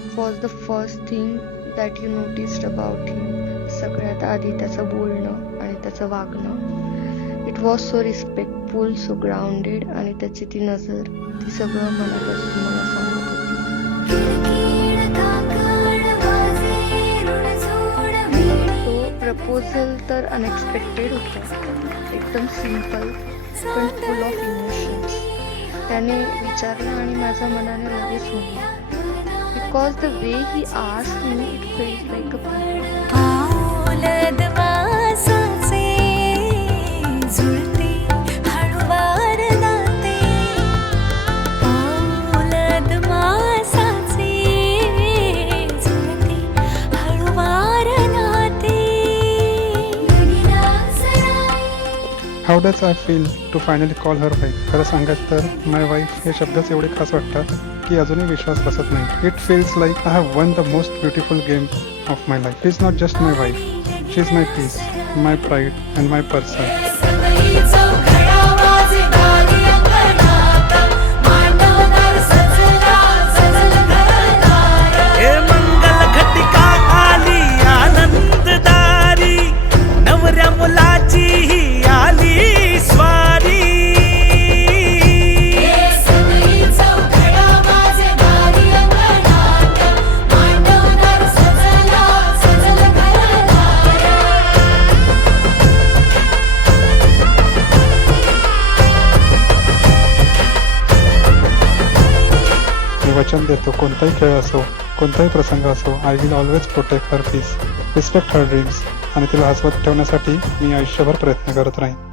What was the first thing that you noticed about him? सगळ्यात आधी त्याचं बोलणं आणि त्याचं वागणं. It was so respectful, so grounded, आणि त्याची ती नजर, ती सगळं मनापासून मला सांगत होती. तो प्रपोजल तर अनएक्सपेक्टेड होता, एकदम सिम्पल पण फुल ऑफ इमोशन्स. त्याने विचारलं आणि माझ्या मनाने लगेच होईल. Because the way he asked me, it felt like How does I feel to finally call her wife? खरं सांगायचं तर माय वाईफ हे शब्दच एवढे खास वाटतात की अजूनही विश्वास बसत नाही. It feels like I have won the most beautiful game of my life. She is not just my wife, she is my peace, my pride and my person. वचन देतो, कोणताही खेळ असो, कोणताही प्रसंग असो, I will always protect her peace, respect her dreams, आणि तिला हसवत ठेवण्यासाठी मी आयुष्यभर प्रयत्न करत राहीन.